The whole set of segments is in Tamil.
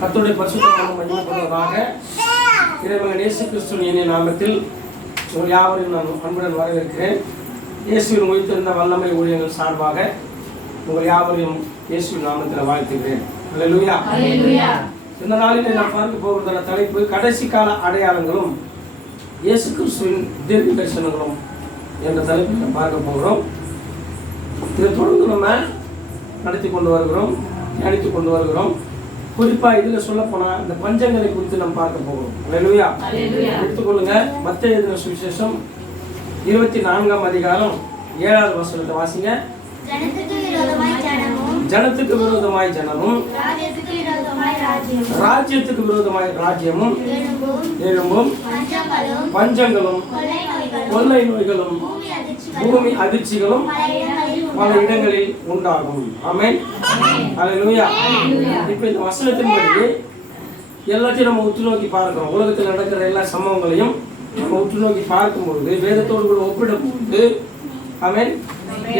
கர்த்தருடைய பரிசுத்த நாமம் மகிமைப்படுவதாக. இறைமகன் இயேசு கிறிஸ்துவின் இனிய நாமத்தில் உங்கள் யாவரையும் நான் அன்புடன் வரவேற்கிறேன். இயேசுவின் உயிர்த்தெழுந்த வல்லமை ஊழியர்கள் சார்பாக உங்கள் யாவரையும் இயேசுவின் நாமத்தில் வாழ்த்துகிறேன். அல்லேலூயா. இந்த நாளில் நான் பார்க்க போகிற தலைப்பு கடைசி கால அடையாளங்களும் இயேசு கிறிஸ்துவின் தீர்க்க தரிசனங்களும் என்ற தலைப்பில் பார்க்க போகிறோம். இதை தொடர்ந்து நம்ம நடத்தி கொண்டு வருகிறோம், தியானித்து கொண்டு வருகிறோம். குறிப்பாக இதில் சொல்ல போனால் இந்த பஞ்சங்களை குறித்து நம்ம பார்க்க போகிறோம். அல்லேலூயா. எடுத்துக்கொள்ளுங்க. மத்தேயு எழுதின சுவிசேஷம் 24ஆம் அதிகாரம் 7வது வசனத்தை வாசிங்க. ஜனத்துக்கு விரோதமாய் ஜனமும் ராஜ்யத்துக்கு விரோதமாய் ராஜ்யமும் எழும்பும், பஞ்சங்களும் கொள்ளை நோய்களும் பூமி அதிர்ச்சிகளும் பல இடங்களில் உண்டாகும். ஆமென். அல்லேலூயா. இப்போ இந்த வசனத்தின்படி எல்லாத்தையும் நம்ம உற்று நோக்கி பார்க்கிறோம். உலகத்தில் நடக்கிற எல்லா சம்பவங்களையும் நம்ம உற்று நோக்கி பார்க்கும்பொழுது, வேதத்தோடு கூட ஒப்பிடும்போது, ஆமென்,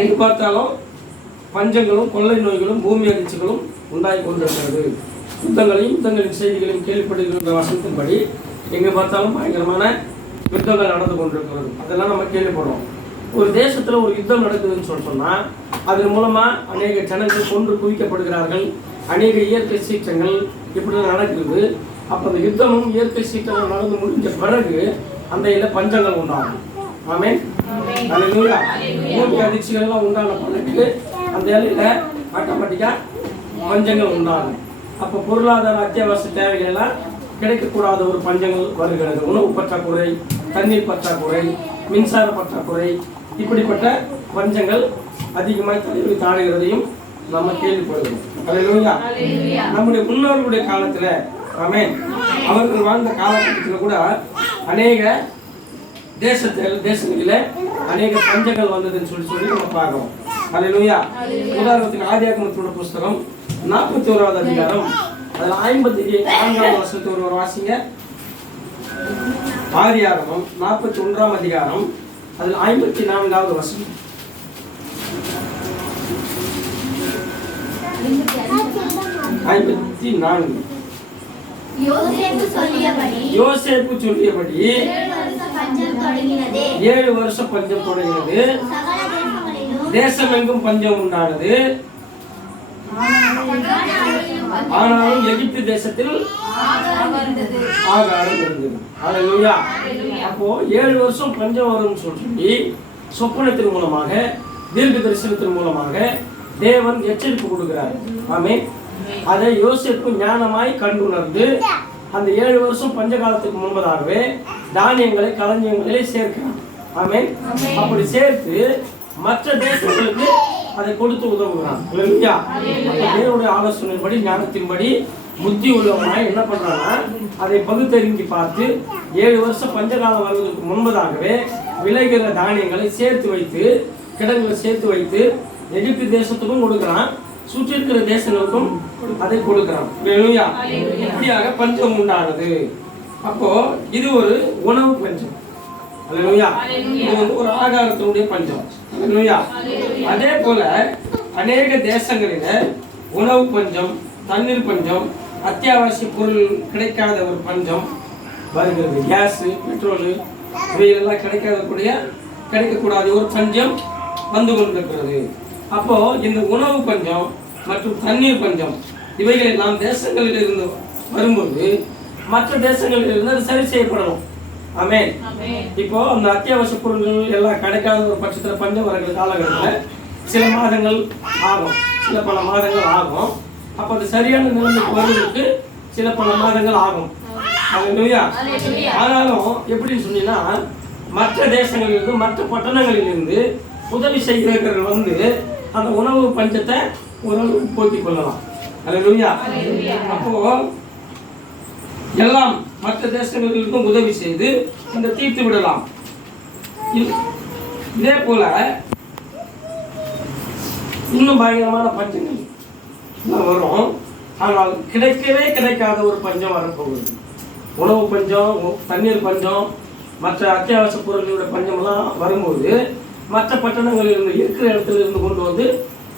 எங்கு பார்த்தாலும் பஞ்சங்களும் கொள்ளை நோய்களும் பூமி அதிர்ச்சிகளும் உண்டாகி கொண்டிருக்கிறது. யுத்தங்களின் செய்திகளையும் கேள்விப்படுகிற வசனத்தின்படி எங்கே பார்த்தாலும் பயங்கரமான யுத்தங்கள் நடந்து கொண்டிருக்கிறது. அதெல்லாம் நம்ம கேள்விப்படுறோம். ஒரு தேசத்தில் ஒரு யுத்தம் நடக்குதுன்னு சொன்னால் அதன் மூலமாக அநேக ஜனங்கள் கொன்று குவிக்கப்படுகிறார்கள். அநேக இயற்கை சீற்றங்கள் இப்படிலாம் நடக்குது. அப்போ அந்த யுத்தமும் இயற்கை சீற்றங்கள் நடந்து முடிஞ்ச பிறகு அந்த இதில் பஞ்சங்கள் உண்டாகும். ஆமென். அல்லேலூயா. பூமி அதிர்ச்சிகள்லாம் உண்டான பிறகு அந்த இலையில ஆட்டோமேட்டிக்காக பஞ்சங்கள் உண்டாகும். அப்போ பொருளாதார அத்தியாவசிய தேவைகள் எல்லாம் கிடைக்கக்கூடாத ஒரு பஞ்சங்கள் வருகிறது. உணவு பற்றாக்குறை, தண்ணீர் பற்றாக்குறை, மின்சார பற்றாக்குறை, இப்படிப்பட்ட பஞ்சங்கள் அதிகமாக தலைவி தாடுகிறதையும் நம்ம கேள்விப்படுகிறோம். அல்லேலூயா. நம்முடைய முன்னோர்களுடைய காலத்தில், ஆமென், அவர்கள் வாழ்ந்த காலகட்டத்தில் கூட அநேக தேசங்களில் அநேக பஞ்சங்கள் வந்ததுன்னு சொல்லி நம்ம பார்க்கிறோம். அல்லேலூயா. உதாரணத்துக்கு ஆதியாகமத்தோட புஸ்தகம் 41வது அதிகாரம் அதில் 54வது வசனத்தை ஒரு வாசிங்க. ஆதியாகமம் 41ஆம் அதிகாரம் அதில் 54வது வசனம். யோசேப்பு சொல்லியபடி 7 வருஷம் பஞ்சம் தொடங்கினது. தேசமெங்கும் பஞ்சம் உண்டானது. ஆனாலும் எகிப்து தேசத்தில் ஆகாரம் இருந்தது. அல்லேலூயா. அப்போ 7 வருஷம் பஞ்சம் வரும்னு சொல்லி சொப்பனத்தின் மூலமாக, தீர்க்க தரிசனத்தின் மூலமாக தேவன் எச்சரிப்பு கொடுக்கிறார். ஆமென். அதை யோசேப்பு ஞானமாய் கண்டுணர்ந்து அந்த 7 வருஷம் பஞ்ச காலத்துக்கு முன்பதாகவே தானியங்களை களஞ்சியங்களை சேர்க்கிறார். ஆமென். அப்படி சேர்த்து மற்ற தேசங்களுக்கு அதை கொடுத்து உதவுகிறான். அல்லேலூயா. தேவனுடைய ஆலோசனைப்படி, ஞானத்தின்படி, புத்தி உள்ளவனாய் என்ன பண்றாங்கன்னா அதை பகுத்தறிஞ்சு பார்த்து 7 வருஷம் பஞ்சகாலம் வருவதற்கு முன்பதாகவே விளைகிற தானியங்களை சேர்த்து வைத்து, கிடங்குகளை சேர்த்து வைத்து எகிப்து தேசத்துக்கும் கொடுக்கிறான், சுற்றி இருக்கிற தேசங்களுக்கும் அதை கொடுக்கிறான். அல்லேலூயா. இப்படியாக பஞ்சம் உண்டானது. அப்போ இது ஒரு உணவு பஞ்சம். அல்லேலூயா. இது வந்து ஒரு ஆகாரத்தினுடைய பஞ்சம். அல்லேலூயா. அதே போல அநேக தேசங்களில உணவு பஞ்சம், தண்ணீர் பஞ்சம், அத்தியாவசிய பொருள் கிடைக்காத ஒரு பஞ்சம் வருகிறது. கேஸ், பெட்ரோல் இவையெல்லாம் கிடைக்கக்கூடாத ஒரு பஞ்சம் வந்து கொண்டிருக்கிறது. அப்போ இந்த உணவு பஞ்சம் மற்றும் தண்ணீர் பஞ்சம் இவைகளை நாம் தேசங்களில் இருந்து வரும்போது மற்ற தேசங்களில் இருந்து அது சரி செய்யப்படணும். ஆமென். இப்போ அந்த அத்தியாவசிய பொருட்கள் எல்லாம் கிடைக்காத ஒரு பட்சத்தில் பஞ்சம் வருகிற காலகட்டத்தில் சில மாதங்கள் ஆகும், சில பல மாதங்கள் ஆகும். அப்போ அது சரியான நிலைமைக்கு வருவதற்கு சில பல மாதங்கள் ஆகும். அல்லேலூயா. ஆனாலும் எப்படின்னு சொன்னீங்கன்னா மற்ற தேசங்களிலிருந்து, மற்ற பட்டணங்களிலிருந்து உதவி செய்கிறவர்கள் வந்து அந்த உணவு பஞ்சத்தை ஓரளவு போக்கிக் கொள்ளலாம். அல்லேலூயா. அப்போ எல்லாம் மற்ற தேசங்களுக்கும் உதவி செய்து இந்த தீர்த்து விடலாம். இதே போல இன்னும் பயங்கரமான பஞ்சங்கள் வரும். ஆனால் கிடைக்காத ஒரு பஞ்சம் வரப்போகுது. உணவு பஞ்சம், தண்ணீர் பஞ்சம், மற்ற அத்தியாவசிய பொருட்களோட பஞ்சம்லாம் வரும்போது மற்ற பட்டணங்களில் இருந்து இருக்கிற இடத்துல இருந்து கொண்டு வந்து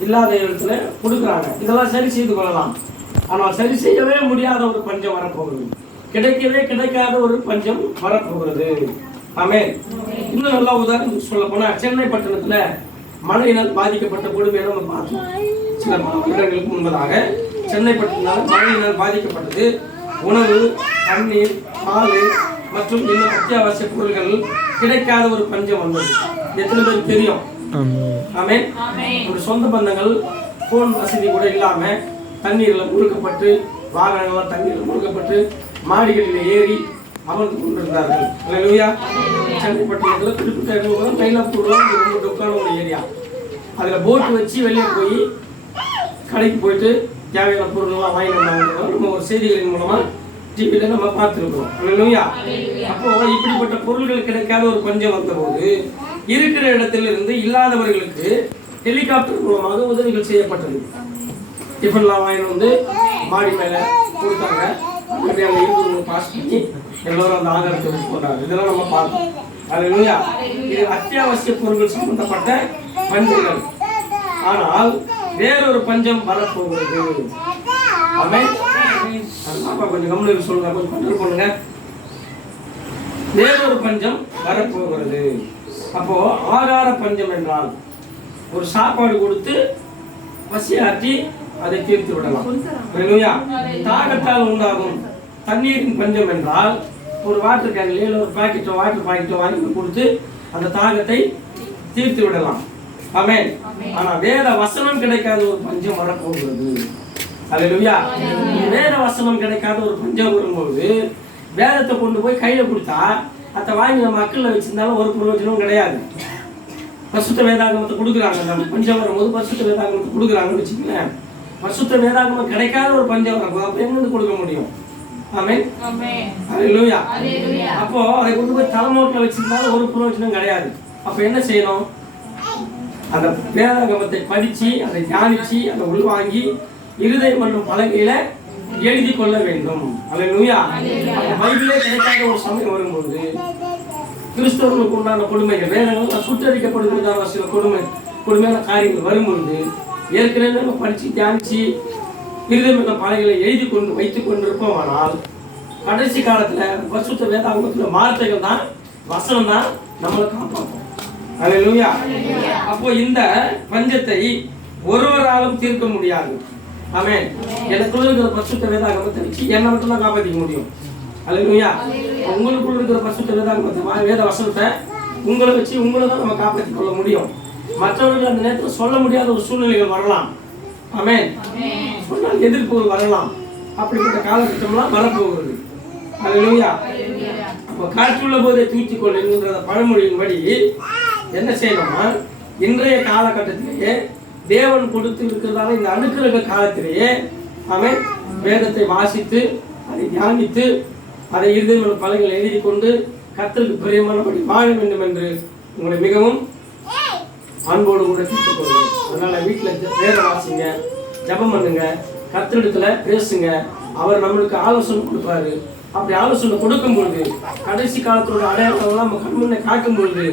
இல்லாத இடத்துல கொடுக்குறாங்க. இதெல்லாம் சரி செய்து கொள்ளலாம். ஆனால் சரி செய்யவே முடியாத ஒரு பஞ்சம் வரப்போகிறது. கிடைக்கவே கிடைக்காத ஒரு பஞ்சம் வரப்போகிறது. ஆமென். இன்னும் நல்லா உதாரணம் சொல்ல போனா, சென்னை பட்டணத்துல மழையினால் பாதிக்கப்பட்ட கொடுமையை நம்ம பார்த்தோம். சில இடங்களுக்கு முன்பதாக சென்னை பட்டணத்தால் மழையினால் பாதிக்கப்பட்டது. உணவு, தண்ணீர், பால் மற்றும் இன்னும் அத்தியாவசிய பொருட்கள் கிடைக்காத ஒரு பஞ்சம் வந்தது. எத்தனை பேருக்கு தெரியும்? ஆமென். ஒரு சொந்த பந்தங்கள் போன் வசதி கூட இல்லாம தண்ணீர்ல முழுக்கப்பட்டு, வாகனங்கள்லாம் தண்ணீர்ல முழுக்கப்பட்டு மாடிகளில் ஏறி அமர்ந்து கொண்டிருந்தார்கள். அல்லேலூயா. சென்னை பட்டணத்துல குறிப்பிட்ட இடங்கள் மயிலாப்பூர்ல ரொம்ப டொக்கான ஒரு ஏரியா. அதுல போட் வச்சு வெளியே போய் கடைக்கு போயிட்டு தேவையான பொருள்லாம் வாங்கி வந்தாங்க. நம்ம ஒரு செய்திகளின் மூலமா டிவியில நம்ம பார்த்துருக்கோம். அல்லேலூயா. அப்போ இப்படிப்பட்ட பொருள்கள் கிடைக்காத ஒரு பஞ்சம் வந்தபோது இருக்கிற இடத்திலிருந்து இல்லாதவர்களுக்கு ஹெலிகாப்டர் மூலமாக உதவிகள் செய்யப்பட்டது. டிஃபன்லாம் வாங்கிட்டு வந்து மாடி மேல கொடுத்தாங்க. அப்படியே அங்கே இருந்து பாஸ் பண்ணி எல்லோரும் அந்த ஆதாரத்தை போடுறாங்க. இதெல்லாம் நம்ம பார்த்தோம். அல்லேலூயா. இது அத்தியாவசிய பொருட்கள் சம்பந்தப்பட்ட பஞ்சங்கள். ஆனால் வேறொரு பஞ்சம் வரப்போகிறது. ஆமென். பாப்பா கொஞ்சம் கம்முனு சொல்லுங்க, கொஞ்சம் கண்ட்ரோல் பண்ணுங்க. வேறொரு பஞ்சம் வரப்போகிறது. அப்போ ஆகார பஞ்சம் என்றால் ஒரு சாப்பாடு கொடுத்து பசியாற்றி அதை தீர்த்து விடலாம். அல்லேலூயா. தாகத்தால் உண்டாகும் தண்ணீரின் பஞ்சம் என்றால் ஒரு வாட்டர் கேன்ல ஒரு பாக்கெட்டோ வாட்டர் பாக்கெட்டோ வாங்கி கொடுத்து அந்த தாகத்தை தீர்த்து விடலாம். ஆமென். ஆனா வேத வசனம் கிடைக்காத ஒரு பஞ்சம் வரப்போகிறது. அல்லேலூயா. வேத வசனம் கிடைக்காத ஒரு பஞ்சம் வரும்போது வேதத்தை கொண்டு போய் கையில கொடுத்தா அதை வாங்கி நம்ம அக்கல்ல வச்சிருந்தாலும் ஒரு பிரயோஜனமும் கிடையாது. பரிசுத்த வேதாகமத்தை கொடுக்குறாங்க. நம்ம பஞ்சம் வரும்போது பரிசுத்த வேதாகமத்தை கொடுக்குறாங்கன்னு வச்சுக்கோங்களேன். பரிசுத்த வேதாகமம் கிடைக்காத ஒரு பஞ்சம் வரும்போது அப்ப எங்கிருந்து கொடுக்க முடியும்? ஆமென். அல்லேலூயா. அப்போ அதை கொண்டு போய் தலைமோட்டில் வச்சிருந்தாலும் ஒரு பிரயோஜனம் கிடையாது. அப்ப என்ன செய்யணும்? அந்த வேதாகமத்தை படிச்சு அதை தியானிச்சு அதை உள்வாங்கி இருதயம் என்னும் பலகையில எழுதி கொள்ள வேண்டும். அல்லேலூயா. பைபிளே கிடைக்காத ஒரு சமயம் வரும்போது கிறிஸ்தவர்களுக்கு உண்டான கொடுமைகள் வேதங்கள் சுட்டரிக்கப்படுவதற்கான சில கொடுமையான காரியங்கள் வரும்பொழுது ஏற்கனவே நம்ம படிச்சு தியானிச்சு இருதயம் என்னும் பலகையில எழுதி கொண்டு வைத்துக் கொண்டிருப்போம். ஆனால் கடைசி காலத்துல பரிசுத்த வேதாகமத்துல வார்த்தைகள் தான், வசனம் தான் நம்மளை காப்பாற்றும். அல்லேலூயா. அப்போ இந்த பஞ்சத்தை ஒருவராலும் தீர்க்க முடியாது. ஆமென். எனக்குள்ள இருக்கிற பரிசுத்த வேதாகமத்தை வச்சு என்ன மட்டும் தான் காப்பாற்றிக்க முடியும். அல்லேலூயா. உங்களுக்குள்ள இருக்கிற பரிசுத்த வேதாகமத்தை வேத வசனத்தை உங்களை வச்சு உங்களை தான் நம்ம காப்பாற்றிக் கொள்ள முடியும். மற்றவர்கள் அந்த நேரத்தில் சொல்ல முடியாத ஒரு சூழ்நிலைகள் வரலாம். ஆமென். சொன்னால் எதிர்ப்புகள் வரலாம். அப்படிப்பட்ட காலகட்டம்லாம் வரப்போகிறது. அல்லேலூயா. அப்போ காற்றுள்ள போதே தூக்கிக் கொள் என்கிற பழமொழியின்படி என்ன செய்யணும்னா, இன்றைய காலகட்டத்திலேயே தேவன் கொடுத்து இருக்கிறதால இந்த அனுக்கிரக காலத்திலேயே அவன் வேதத்தை வாசித்து அதை தியானித்து அதை இருதயம் பலகையில் எழுதி கொண்டு கர்த்தருக்கு பிரியமானபடி வாழ வேண்டும் என்று உங்களை மிகவும் அன்போடு கூட கேட்டுக்கொள்ளுங்க. அதனால வீட்டில் வேதம் வாசிங்க, ஜெபம் பண்ணுங்க, கர்த்தரிடத்துல பேசுங்க. அவர் நம்மளுக்கு ஆலோசனை கொடுப்பாரு. அப்படி ஆலோசனை கொடுக்கும் பொழுது கடைசி காலத்தோட அடையாளம் நம்ம கண்முன்னே காக்கும் பொழுது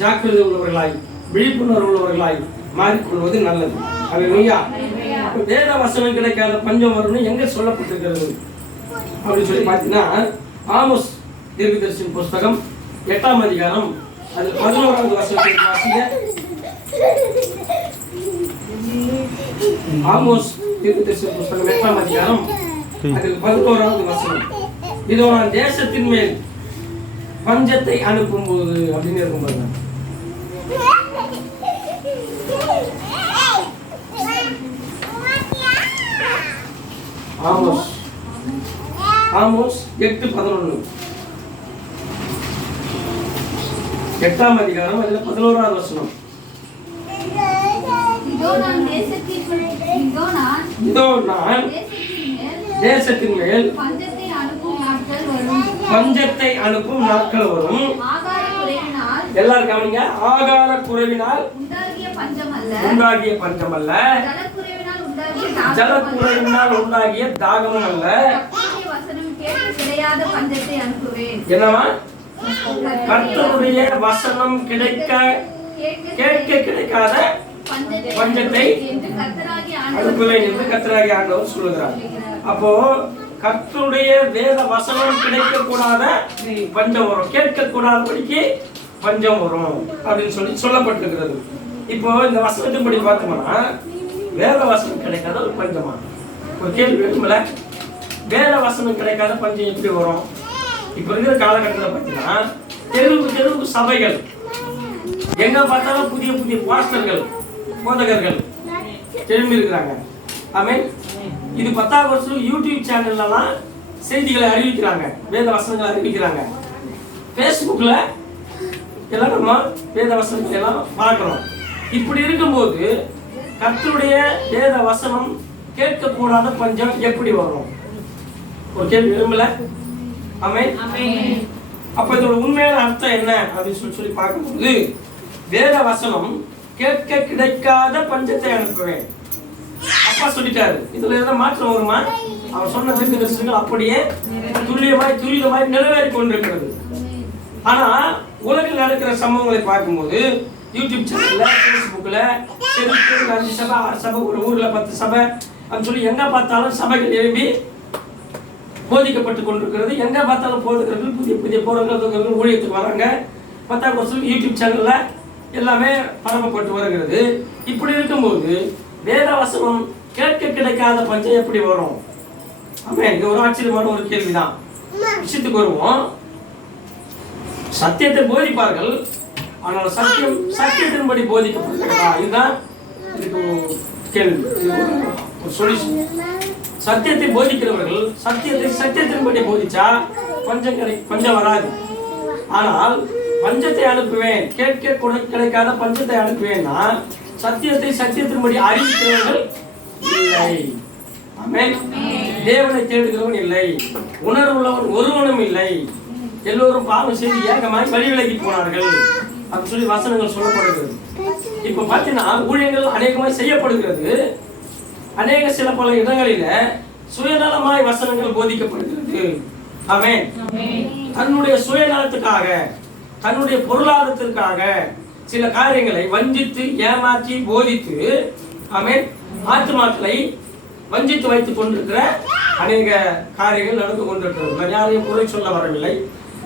ஜாக்கிரதை உள்ளவர்களாய் விழிப்புணர்வு உள்ளவர்களாய் மாறிக்கொள்வது நல்லது. அல்லேலூயா. வேத வசனம் கிடைக்காத பஞ்சம் வரும்னு எங்க சொல்லப்பட்டிருக்கிறது அப்படின்னு சொல்லி பார்த்தீங்கன்னா, ஆமோஸ் தீர்க்கதரிசியின் புஸ்தகம் 8ஆம் அதிகாரம் அது 11வது வசனத்தை வாசிங்க. ஆமோஸ் தீர்க்கதரிசியின் புஸ்தகம் 8ஆம் அதிகாரம் அதில் 11வது வசனம். இதோ நான் தேசத்தின் மேல் பஞ்சத்தை அனுப்பும் போது அப்படின்னு இருக்கும் பாருங்க. ஆமோஸ் 8:11 8ஆம் அதிகாரம் அதுல 11வது வசனம். இதோ நான் தேசத்தின் மேல் பஞ்சத்தை அனுப்பும் நாட்கள் வரும். எல்லாரும் கவனிங்க. ஆகார குறைவினால் உண்டாகிய பஞ்சம் அல்ல, ஜலக்குறைவினால் உண்டாகிய தாகமும் அல்ல. என்னவா? கர்த்தருடைய வசனம் கேட்க கிடைக்காத பஞ்சத்தை அனுப்புவேன் என்று கர்த்தராகிய ஆண்டவர் சொல்லுகிறார். அப்போ கர்த்தருடைய வேத வசனம் கிடைக்கக்கூடாத பஞ்சம் வரும், கேட்கக்கூடாதபடிக்கு பஞ்சம் வரும் அப்படின்னு சொல்லப்பட்டிருக்கிறது. இப்போ இந்த வசனத்தின்படி பார்த்தோம்னா வேத வசனம் கிடைக்காத ஒரு பஞ்சமா? ஒரு கேள்வி வேணும்ல, வேத வசனம் கிடைக்காத பஞ்சம் எப்படி வரும்? இப்ப இருக்கிற காலகட்டத்தில் பார்த்தீங்கன்னா தெருவுக்கு சபைகள், எங்க பார்த்தாலும் புதிய புதிய பாஸ்டர்கள், போதகர்கள் திரும்பி இருக்கிறாங்க. ஆமென். இது 10ஆம் வருஷம் யூடியூப் சேனல்லாம் செய்திகளை அறிவிக்கிறாங்க, வேத வசனங்களை அறிவிக்கிறாங்க. ஃபேஸ்புக்ல எல்லாம் நம்ம வேத வசனங்களை எல்லாம் பார்க்கிறோம். இப்படி இருக்கும்போது கர்த்தருடைய வேத வசனம் கேட்கக்கூடாத பஞ்சம் எப்படி வரும்? ஒரு கேள்வி விரும்பல. ஆமென். அப்ப இதோட உண்மையான அர்த்தம் என்ன அப்படின்னு சொல்லி பார்க்கும்போது, வேத வசனம் கேட்க கிடைக்காத பஞ்சத்தை அனுப்புவேன். அப்பா சொல்லிட்டாரு. இதுல ஏதாவது மாற்றம் வருமா? அவர் சொன்ன தீர்க்கதரிசனங்கள் அப்படியே துரிதமாய் நிறைவேறி கொண்டிருக்கிறது. ஆனா உலகில் நடக்கிற சம்பவங்களை பார்க்கும்போது யூடியூப் சேனல்ல, ஃபேஸ்புக்ல 5 சபை 6 சபை, ஒரு ஊர்ல 10 சபை அப்படின்னு சொல்லி எங்க பார்த்தாலும் சபைகள் எழுப்பி போதிக்கப்பட்டு கொண்டிருக்கிறது. எங்க பார்த்தாலும் போதகர்கள், புதிய புதிய போதகர்கள் ஊழியத்துக்கு வராங்க. 10ஆம் வருஷம் யூடியூப் சேனல்ல எல்லாமே பரப்பப்பட்டு வருகிறது. இப்படி இருக்கும்போது வேத வசனம் கேட்க கிடைக்காத பஞ்சம் எப்படி வரும்? ஆமென். இது ஒரு ஆச்சரியமான ஒரு கேள்விதான். விஷயத்துக்கு வருவோம். சத்தியத்தை போதிப்பார்கள், ஆனால் சத்தியத்தின்படி போதிக்கப்படுகிறதா? இதுதான் இதுக்கு கேள்வி, ஒரு சொல்யூஷன். சத்தியத்தை போதிக்கிறவர்கள் சத்தியத்தின்படி போதிச்சா பஞ்சம் வராது. ஆனால் பஞ்சத்தை அனுப்புவேன், கேட்க கிடைக்காத பஞ்சத்தை அனுப்புவேன்னா சத்தியத்தின்படி அறிவிக்கிறவர்கள் இல்லை. ஆமென். தேவனை தேடுகிறவன் இல்லை, உணர்வுள்ளவன் ஒருவனும் இல்லை, எல்லோரும் பாவம் செய்து ஏகமாய் வழி விலகி போனார்கள் அப்படின்னு சொல்லி வசனங்கள் சொல்லப்படுகிறது. இப்ப பார்த்தீங்கன்னா ஊழியங்கள் அநேகமாய் செய்யப்படுகிறது. சில பல இடங்களில சுயநலமாய் வசனங்கள் போதிக்கப்படுகிறது. ஆமென். தன்னுடைய சுயநலத்துக்காக, தன்னுடைய பொருளாதாரத்திற்காக சில காரியங்களை வஞ்சித்து ஏமாற்றி போதித்து, ஆமென், ஆத்துமாக்களை வஞ்சித்து வைத்துக் கொண்டிருக்கிற அநேக காரியங்கள் நடந்து கொண்டிருக்கிறது. யாரையும் குறை சொல்ல வரவில்லை,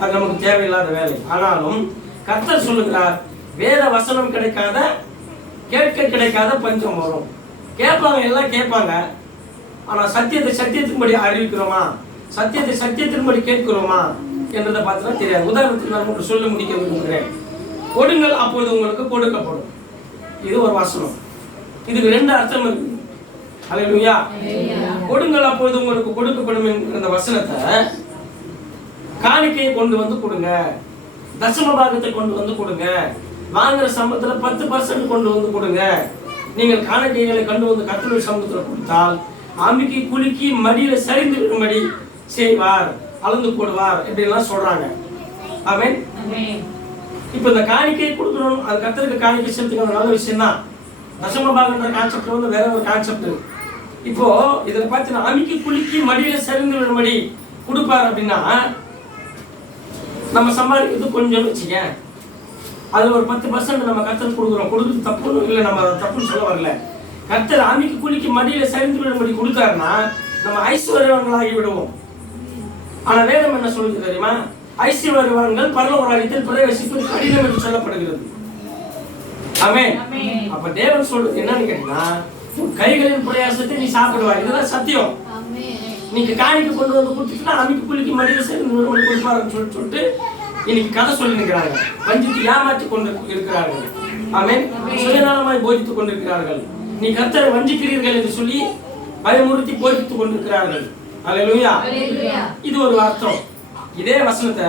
அது நமக்கு தேவையில்லாத வேலை. ஆனாலும் கர்த்தர் சொல்லுகிறார், வேத வசனம் கேட்க கிடைக்காத பஞ்சம் வரும். கேட்பாங்க, எல்லாம் கேட்பாங்க. ஆனா சத்தியத்தின்படி அறிவிக்கிறோமா, சத்தியத்தின்படி கேட்கிறோமா என்றதை பார்த்துதான் தெரியாது. உதாரணத்துக்கு நான் உங்களுக்கு சொல்ல முடிக்க விரும்புகிறேன். கொடுங்கள் அப்பொழுது உங்களுக்கு கொடுக்கப்படும். இது ஒரு வசனம். இதுக்கு 2 அர்த்தம் இருக்கு. அல்லேலூயா. கொடுங்கள் அப்பொழுது உங்களுக்கு கொடுக்கப்படும் என்கிற வசனத்தை காணிக்கையை கொண்டு வந்து கொடுங்க, தசம பாகத்தை கொண்டு வந்து கொடுங்க, வாங்குற சம்பளத்துல 10% கொண்டு வந்து கொடுங்க. நீங்கள் காணிக்கைகளை கொண்டு வந்து கர்த்தருடைய சமூகத்தில் கொடுத்தால் அம்பிக்கி குலுக்கி மடியில சரிந்து விடும்படி செய்வார், அளந்து போடுவார் இப்படிலாம் சொல்றாங்க. ஆமென். இப்ப இந்த காணிக்கையை கொடுக்கணும், அது கர்த்தருக்கு காணிக்கை செலுத்துகிற நல்ல விஷயம் தான். தசம பாகன்ற கான்செப்ட் வந்து வேற ஒரு கான்செப்ட். இப்போ இதுல பார்த்தீங்கன்னா அம்பிக்கி குலுக்கி மடியில சரிந்து விடும்படி கொடுப்பார் அப்படின்னா, நம்ம சம்பாதிக்கிறது கொஞ்சம் வச்சுக்க, அதுல ஒரு 10% நம்ம கர்த்தர் கொடுக்குறோம். கொடுக்குறது தப்புன்னு இல்லை, நம்ம தப்புன்னு சொல்ல வரல. கர்த்தர் ஆமிக்கு குளிக்கு மடியில சரிந்து விடும்படி கொடுத்தாருன்னா நம்ம ஐஸ்வர்யவான்களாகி விடுவோம். ஆனா வேதம் என்ன சொல்லுது தெரியுமா? ஐஸ்வர்யவான்கள் பரலோக ராஜ்யத்தில் பிரவேசிப்பது கடினம் என்று சொல்லப்படுகிறது. ஆமென். அப்ப தேவன் சொல்றது என்னன்னு கேட்டீங்கன்னா, கைகளின் பிரயாசத்தை நீ சாப்பிடுவாய், இதுதான் சத்தியம். நீங்க காணிக்கு கொண்டு வந்து கொடுத்துட்டா அமிக்கு குளிக்கு மடியில சேர்ந்து விடும்படி கொடுப்பாருன்னு சொல்லிட்டு இன்னைக்கு கதை சொல்லி நிற்கிறாங்க. வஞ்சித்து ஏமாற்றி கொண்டு இருக்கிறார்கள். ஆமென். சுயநலமாய் போதித்துக் கொண்டிருக்கிறார்கள். நீ கர்த்தரை வஞ்சிக்கிறீர்கள் என்று சொல்லி பயமுறுத்தி போதித்துக் கொண்டிருக்கிறார்கள். அல்லேலூயா. இது ஒரு அர்த்தம். இதே வசனத்தை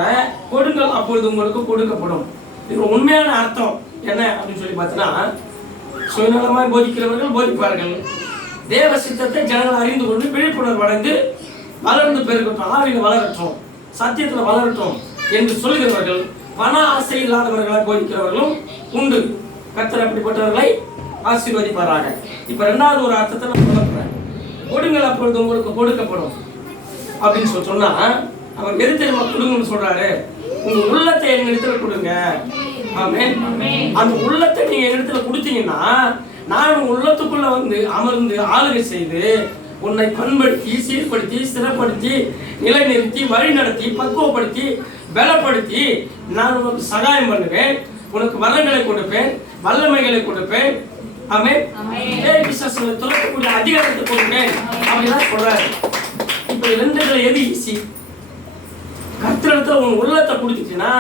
கொடுங்கள் அப்பொழுது உங்களுக்கு கொடுக்கப்படும். இது உண்மையான அர்த்தம் என்ன அப்படின்னு சொல்லி பார்த்தீங்கன்னா, சுயநலமாய் போதிக்கிறவர்கள் போதிப்பார்கள், தேவ சித்தத்தை ஜனங்கள் அறிந்து கொண்டு விழிப்புணர்வு அடைந்து வளர்ந்து பெருகட்டும், ஆவியில் வளரட்டும், சத்தியத்தில் வளரட்டும் என்று சொல்கிறவர்கள் பண ஆசை இல்லாதவர்களாக போதிக்கிறவர்களும் உண்டு. கர்த்தர் அப்படிப்பட்டவர்களை ஆசீர்வதிப்பாராக. இப்ப 2வது ஒரு அர்த்தத்தை நான் சொல்றேன். கொடுங்கள் அப்பொழுது உங்களுக்கு கொடுக்கப்படும் அப்படின்னு சொன்னா, அவர் எது தெரியுமா கொடுங்கன்னு சொல்றாரு? உங்க உள்ளத்தை எங்க இடத்துல கொடுங்க. ஆமென். அந்த உள்ளத்தை நீங்க எங்க இடத்துல கொடுத்தீங்கன்னா நான் உள்ளத்துக்குள்ள வந்து அமர்ந்து ஆளுகை செய்து உன்னை பண்படுத்தி சீர்படுத்தி ஸ்திரப்படுத்தி நிலைநிறுத்தி வழி நடத்தி பக்குவப்படுத்தி பலப்படுத்தி நான் உனக்கு சகாயம் பண்ணுவேன், உனக்கு வரங்களை கொடுப்பேன், வல்லமைகளை கொடுப்பேன். ஆமென். பிசாசுகளை துரத்தக்கூடிய அதிகாரத்தை கொடுப்பேன் அப்படிதான் சொல்றாரு. இப்ப ரெண்டுகளை எது ஈஸி? கர்த்தரிடத்துல உன் உள்ளத்தை கொடுத்துச்சுன்னா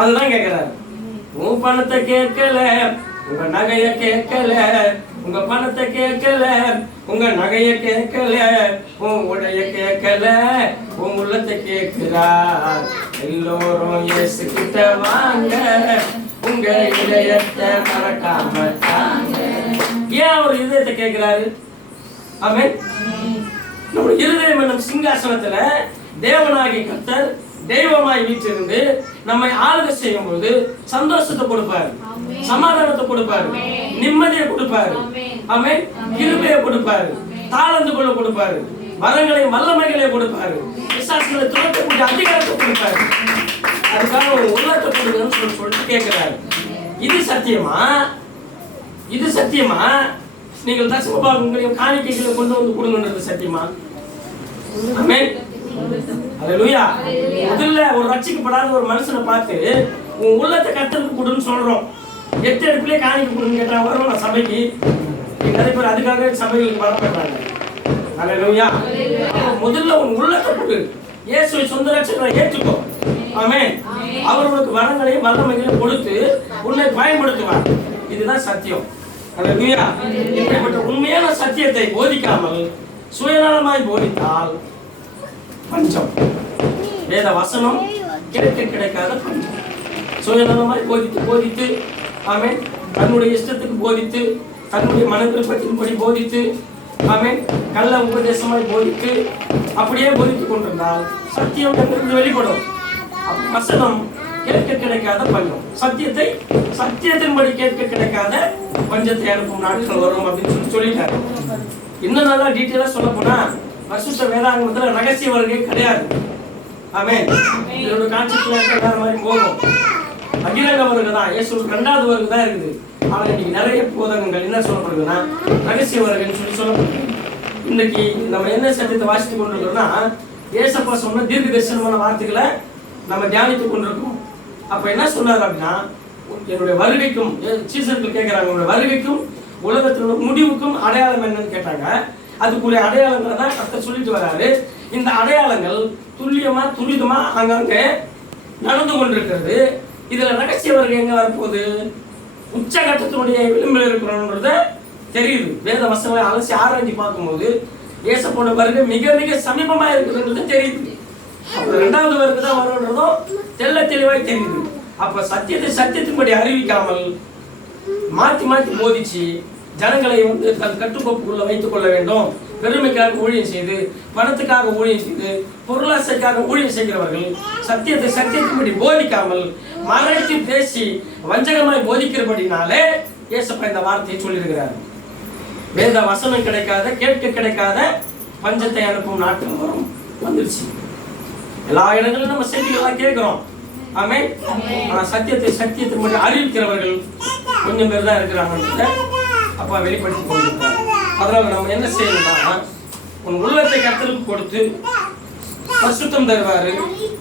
அதுதான் கேட்கிறாரு. உன் பணத்தை கேட்கல, உங்க நகைய கேட்கல, உங்க பணத்தை கேட்கல, உங்க நகைய கேட்கல, உன் உடைய கேட்கல, உன் உள்ளத்தை கேட்கிறார். எல்லோரும் இயேசு கிட்ட வாங்க, உங்க இதயத்தை மறக்காம தாங்க. ஏன் அவர் இதயத்தை கேட்கிறாரு? ஆமென். நம்ம இருதயம் என்னும் சிங்காசனத்துல தேவனாகி கர்த்தர் தெய்வமாய் வீற்றிருந்து நம்மை ஆளுகை செய்யும் போது சந்தோஷத்தை கொடுப்பாரு, சமாதானத்தை கொடுப்பாரு, நிம்மதியை கொடுப்பாரு, ஆமென், கிருபையை கொடுப்பாரு, தாளந்துகளை கொடுப்பாரு, வரங்களையும் வல்லமைகளையும் கொடுப்பாரு, பிசாசுகளை துரத்தக்கூடிய அதிகாரத்தை கொடுப்பாரு. அதுக்காக ஒரு உள்ளத்தை கொடுங்கன்னு சொல்லிட்டு கேட்கிறாரு. இது சத்தியமா? இது சத்தியமா? நீங்கள் தசமபாகங்களையும் காணிக்கைகளை கொண்டு வந்து கொடுங்கன்றது சத்தியமா? ஆமென். அல்லேலூயா. முதல்ல ஒரு ரட்சிக்கப்படாத ஒரு மனுஷனை பார்த்து உன் உள்ளத்தை கர்த்தருக்கு கொடுன்னு சொல்றோம். 8 அடுப்புலயே காணிக்கை கொடுன்னு கேட்டா வரும் நான் சபைக்கு. நிறைய பேர் அதுக்காக சபைகளுக்கு வரப்படுறாங்க. அல்லேலூயா. முதல்ல உன் உள்ளத்தை கொடு, இயேசுவை சொந்த ரட்சகரை ஏற்றுக்கோ. ஆமென். அவர் உனக்கு வரங்களையும் வல்லமைகளையும் கொடுத்து உன்னை பயன்படுத்துவார். இதுதான் சத்தியம். அல்லேலூயா. இப்படிப்பட்ட உண்மையான சத்தியத்தை போதிக்காமல் சுயநலமாய் போதித்தால் பஞ்சம். வேத வசனம் கிடைக்காத பஞ்சம். சுயநலமாய் போதித்து ஆமென், தன்னுடைய இஷ்டத்துக்கு போதித்து, தன்னுடைய மன விருப்பத்தின்படி போதித்து, ஆமென், கள்ள உபதேசமாய் போதித்து அப்படியே போதித்து கொண்டிருந்தால் சத்தியம் எங்கிருந்து வெளிப்படும்? வசனம் கிடைக்காத பஞ்சம். சத்தியத்தின்படி கிடைக்காத பஞ்சத்தை அனுப்பும் நாட்கள் வரும் அப்படின்னு சொல்லிட்டாரு. இன்னும் நல்லா டீட்டெயிலா சொல்ல போனா பரிசுத்த வேதாகமத்துல ரகசிய வருகை கிடையாது. ஆமென். இதோட கான்செப்ட்ல வேற மாதிரி போகும். அகிரங்க வருகை தான், இயேசுவுக்கு 2வது வருகை தான் இருக்குது. ஆனா இன்னைக்கு நிறைய போதகங்கள் என்ன சொல்லப்படுதுன்னா ரகசிய வருகைன்னு சொல்லப்படுது. இன்னைக்கு நம்ம என்ன சத்தியத்தை வாசித்து கொண்டிருக்கிறோம்னா ஏசப்பா சொன்ன தீர்க்க தரிசனமான வார்த்தைகளை நம்ம தியானித்து கொண்டிருக்கோம். அப்ப என்ன சொன்னார் அப்படின்னா, என்னுடைய வருகைக்கும் சீசர்கள் கேட்கிறாங்க, உங்களுடைய வருகைக்கும் உலகத்தினோட முடிவுக்கும் அடையாளம் என்னன்னு கேட்டாங்க. அதுக்குரிய அடையாளங்களை தான் கர்த்தர் சொல்லிட்டு வராரு. இந்த அடையாளங்கள் துல்லியமா துரிதமா அங்கங்க நடந்து கொண்டிருக்கிறது. இதுல ரகசிய வருகை எங்க வரப்போகுது? உச்சகட்டத்தினுடைய விளிம்பில் இருக்கிறோம்ன்றத தெரியுது. வேத வசனங்களை அலசி ஆராய்ச்சி பார்க்கும்போது ஏசப்போட வருகை மிக மிக சமீபமா இருக்குதுன்றது தெரியுது. அப்புறம் 2வது வருகை தான் வரும்ன்றதும் தெள்ள தெளிவாய் தெரியுது. அப்ப சத்தியத்தின்படி அறிவிக்காமல் மாற்றி மாற்றி போதிச்சு ஜனங்களை வந்து தன் கட்டுக்கோப்புக்குள்ள வைத்துக் கொள்ள வேண்டும், பெருமைக்காக ஊழியம் செய்து, பணத்துக்காக ஊழியம் செய்து, பொருளாசைக்காக ஊழியம் செய்கிறவர்கள் சத்தியத்தின்படி போதிக்காமல் மறைத்து பேசி வஞ்சகமாய் போதிக்கிறபடினாலே ஏசப்பா இந்த வார்த்தையை சொல்லியிருக்கிறார். வேத வசனம் கிடைக்காத பஞ்சத்தை அனுப்பும் நாட்கள் வரும், வந்துருச்சு. எல்லா இடங்களிலும் நம்ம செய்திகளெல்லாம் கேட்கிறோம். ஆமென். ஆனா சத்தியத்தின்படி அறிவிக்கிறவர்கள் கொஞ்சம் பேர் தான் இருக்கிறாங்க. அப்பா வெளிப்படுத்தி கொண்டிருக்காங்க. அதனால நம்ம என்ன செய்யணும்னா, உன் உள்ளத்தை கர்த்தருக்கு கொடுத்து பரிசுத்தம் தருவாரு,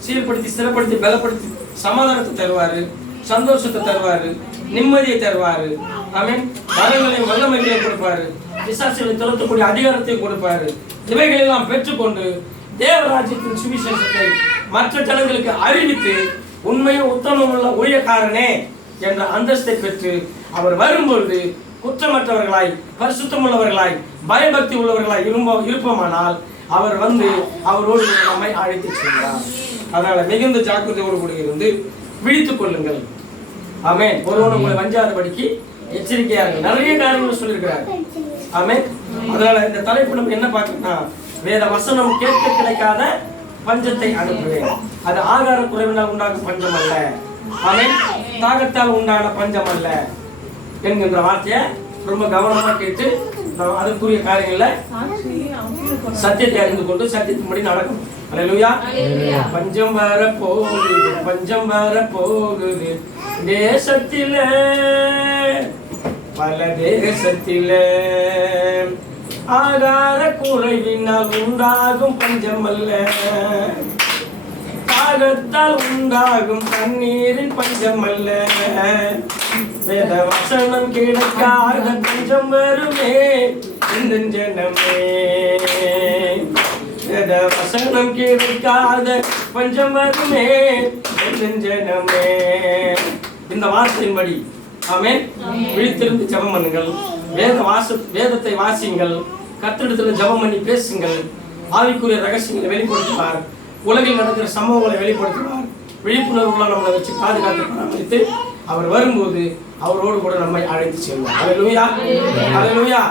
சீர்படுத்தி ஸ்திரப்படுத்தி பலப்படுத்தி சமாதானத்தை தருவாரு, சந்தோஷத்தை தருவாரு, நிம்மதியை தருவாரு. ஆமென். வரங்களையும் வல்லமைகளையும் கொடுப்பாரு, பிசாசுகளை துரத்தக்கூடிய அதிகாரத்தையும் கொடுப்பாரு. இவைகளெல்லாம் பெற்றுக்கொண்டு தேவராஜ்யத்தின் சுவிசேஷத்தை மற்ற ஜனங்களுக்கு அறிவித்து உண்மையும் உத்தமம் உள்ள ஊழியக்காரனே என்ற அந்தஸ்தை பெற்று அவர் வரும்பொழுது குற்றமற்றவர்களாய் பரிசுத்தம் உள்ளவர்களாய் பயபக்தி உள்ளவர்களாய் இருப்போமானால் அவர் வந்து அவரோடு நம்மை அழைத்து செல்கிறார். அதனால மிகுந்த ஜாக்கிரதையோடு கூட இருந்து விழித்துக் கொள்ளுங்கள். ஆமென். ஒருவன் உங்களை வஞ்சாதபடிக்கு எச்சரிக்கையா இருக்கு. நிறைய காரியங்கள் சொல்லியிருக்கிறார். ஆமென். அதனால இந்த தலைப்பு நம்ம என்ன பார்க்கணும்னா, வேத வசனம் கிடைக்காத பஞ்சத்தை அனுப்புவேன். அது ஆகார குறைவினால் உண்டாகும் பஞ்சம் அல்ல, ஆமென், தாகத்தால் உண்டான பஞ்சம் அல்ல என்கின்ற வார்த்தையை ரொம்ப கவனமா கேட்டு அதற்குரிய காரியங்கள்ல சத்தியத்தை அறிந்து கொண்டு சத்தியத்தின்படி நடக்கணும். அல்லேலூயா. பஞ்சம் வர போகுது தேசத்திலே, பல தேசத்திலே ஆகார குறைவினால் உண்டாகும் பஞ்சமல்ல, தாகத்தால் உண்டாகும் தண்ணீரின் பஞ்சமல்ல. வேத வசனம் கிடைக்காத பஞ்சம் வருமே இந்த ஜனமே, வேத வசனம் கிடைக்காத பஞ்சம் வருமே இந்த ஜனமே. இந்த வார்த்தையின்படி ஆமென் விழித்திருந்து ஜெபம் பண்ணுங்கள். வேதத்தை வாசியுங்கள். கர்த்தரிடத்தில் ஜெபம் பண்ணி பேசுங்கள். ஆவிக்குரிய ரகசியங்களை வெளிப்படுத்துவார். உலகில் நடக்கிற சம்பவங்களை வெளிப்படுத்துவார். விழிப்புணர்வுகளை நம்மளை வச்சு பாதுகாத்து பராமரித்து அவர் வரும்போது அவரோடு கூட நம்மை அழைத்து செல்வார். அல்லேலூயா, அல்லேலூயா.